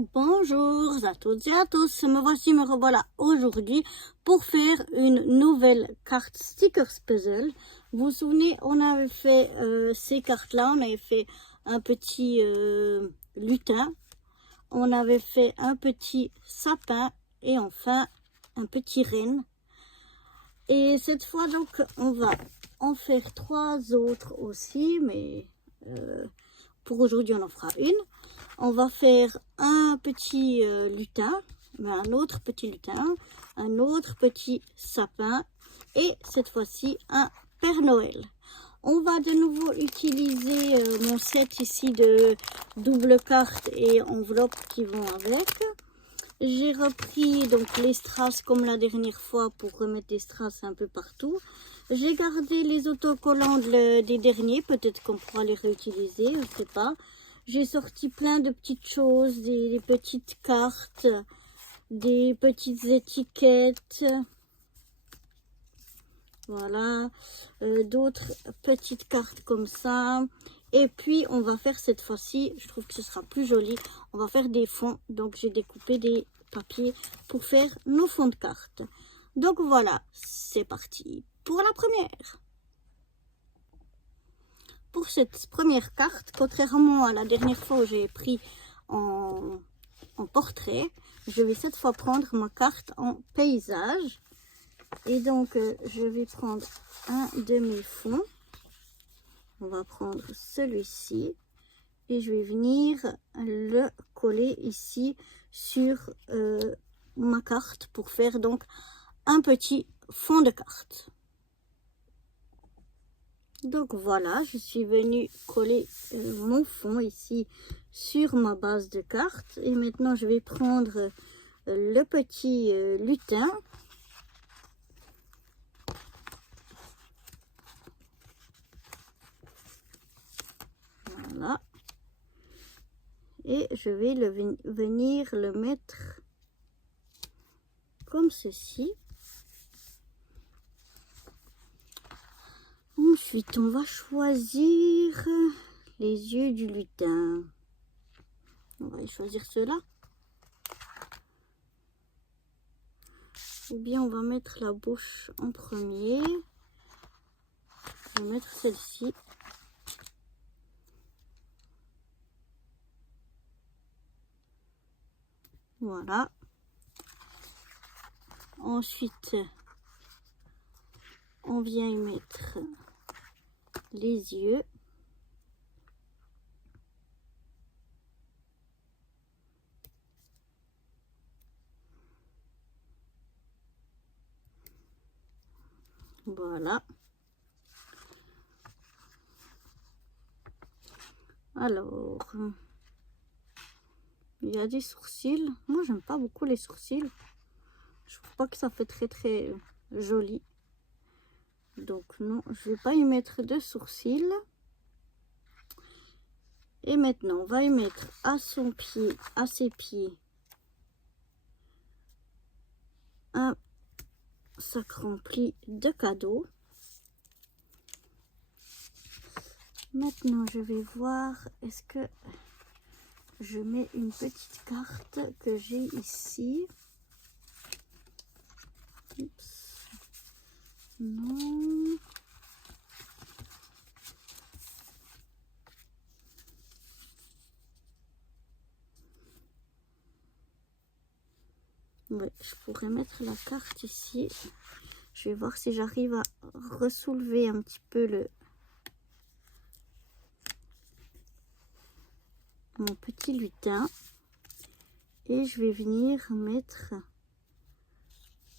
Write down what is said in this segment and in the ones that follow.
Bonjour à toutes et à tous, me revoilà aujourd'hui pour faire une nouvelle carte Stickers Puzzle. Vous vous souvenez, on avait fait ces cartes-là, on avait fait un petit lutin, on avait fait un petit sapin et enfin un petit renne. Et cette fois donc on va en faire 3 autres aussi, mais pour aujourd'hui on en fera une. On va faire un petit lutin, un autre petit lutin, un autre petit sapin et cette fois-ci un Père Noël. On va de nouveau utiliser mon set ici de double carte et enveloppe qui vont avec. J'ai repris donc les strass comme la dernière fois pour remettre des strass un peu partout. J'ai gardé les autocollants des derniers, peut-être qu'on pourra les réutiliser, je ne sais pas. J'ai sorti plein de petites choses, des petites cartes, des petites étiquettes. Voilà, d'autres petites cartes comme ça. Et puis, on va faire cette fois-ci, je trouve que ce sera plus joli, on va faire des fonds. Donc, j'ai découpé des papiers pour faire nos fonds de cartes. Donc, voilà, c'est parti pour la première. Pour cette première carte, contrairement à la dernière fois où j'ai pris en portrait, je vais cette fois prendre ma carte en paysage. Et donc, je vais prendre un de mes fonds. On va prendre celui-ci. Et je vais venir le coller ici sur ma carte pour faire donc un petit fond de carte. Donc voilà, je suis venue coller mon fond ici sur ma base de carte. Et maintenant, je vais prendre le petit lutin. Voilà. Et je vais venir le mettre comme ceci. Ensuite, on va choisir les yeux du lutin. On va choisir ceux-là. Ou bien on va mettre la bouche en premier. Je vais mettre celle-ci. Voilà. Ensuite, on vient y mettre les yeux. Voilà. Alors, il y a des sourcils. Moi, j'aime pas beaucoup les sourcils. Je trouve pas que ça fait très joli. Donc non, je vais pas y mettre de sourcils. Et maintenant, on va y mettre à son pied, à ses pieds, un sac rempli de cadeaux. Maintenant, je vais voir, est-ce que je mets une petite carte que j'ai ici. Oups. Non. Ouais, je pourrais mettre la carte ici. Je vais voir si j'arrive à ressoulever un petit peu mon petit lutin. Et je vais venir mettre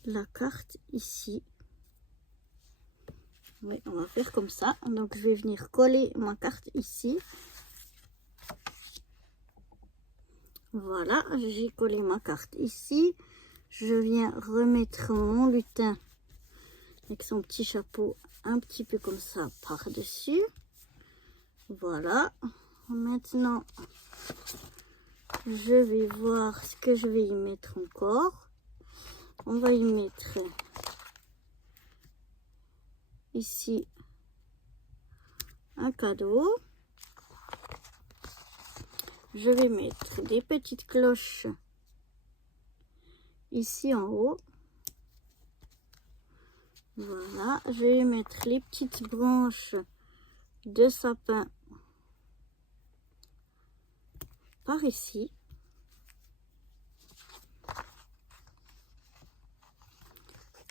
la carte ici. Oui, on va faire comme ça. Donc, je vais venir coller ma carte ici. Voilà, j'ai collé ma carte ici. Je viens remettre mon lutin avec son petit chapeau un petit peu comme ça par-dessus. Voilà. Maintenant, je vais voir ce que je vais y mettre encore. On va y mettre ici un cadeau. je vais mettre des petites cloches ici en haut. Voilà, je vais mettre les petites branches de sapin par ici.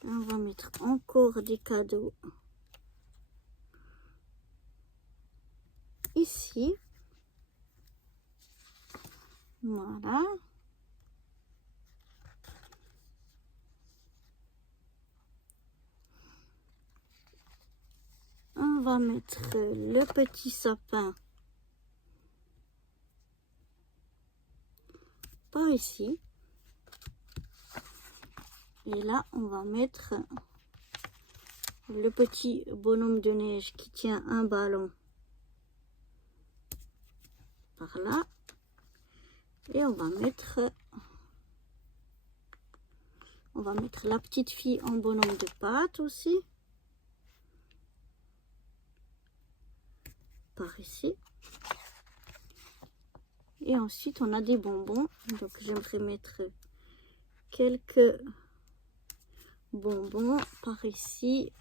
On va mettre encore des cadeaux ici. Voilà. On va mettre le petit sapin par ici. Et là, on va mettre le petit bonhomme de neige qui tient un ballon par là. Et on va mettre la petite fille en bonhomme de pâte aussi. Par ici. Et ensuite, on a des bonbons. Donc, j'aimerais mettre quelques bonbons par ici.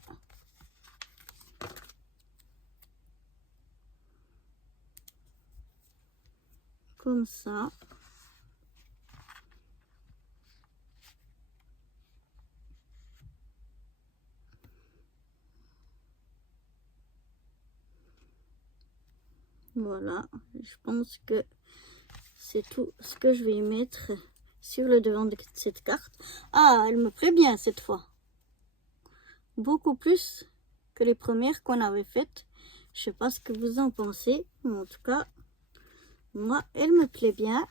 Comme ça. Voilà, je pense que c'est tout ce que je vais mettre sur le devant de cette carte. Ah, elle me plaît bien cette fois. Beaucoup plus que les premières qu'on avait faites. Je sais pas ce que vous en pensez, mais en tout cas, moi, elle me plaît bien.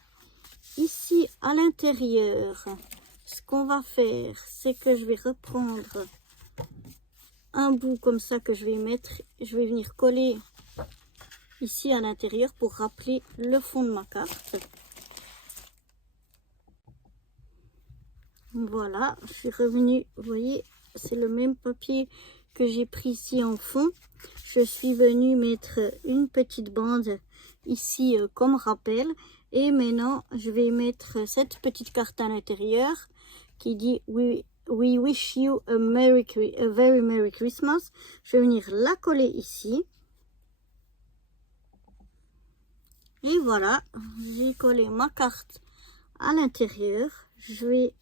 Ici, à l'intérieur, ce qu'on va faire, c'est que je vais reprendre un bout comme ça que je vais mettre. Je vais venir coller ici à l'intérieur pour rappeler le fond de ma carte. Voilà, je suis revenue, vous voyez, c'est le même papier que j'ai pris ici en fond. Je suis venue mettre une petite bande ici comme rappel. Et maintenant, je vais mettre cette petite carte à l'intérieur qui dit We wish you a very Merry Christmas. Je vais venir la coller ici. Et voilà, j'ai collé ma carte à l'intérieur. Je vais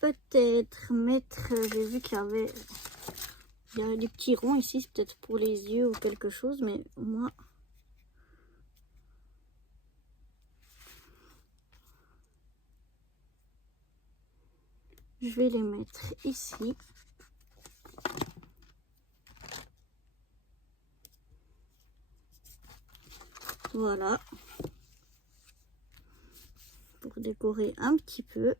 peut-être mettre, j'ai vu qu'il y a des petits ronds ici, c'est peut-être pour les yeux ou quelque chose, mais moi, je vais les mettre ici. Voilà, pour décorer un petit peu.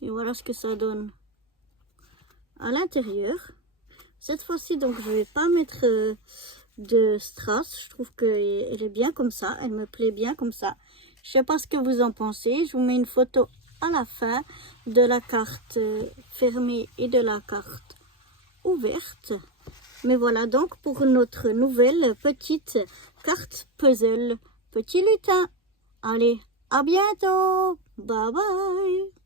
Et voilà ce que ça donne à l'intérieur. Cette fois-ci, donc, je vais pas mettre de strass. Je trouve qu'elle est bien comme ça. Elle me plaît bien comme ça. Je sais pas ce que vous en pensez. Je vous mets une photo à la fin de la carte fermée et de la carte ouverte. Mais voilà donc pour notre nouvelle petite carte puzzle Petit Lutin. Allez, à bientôt. Bye bye.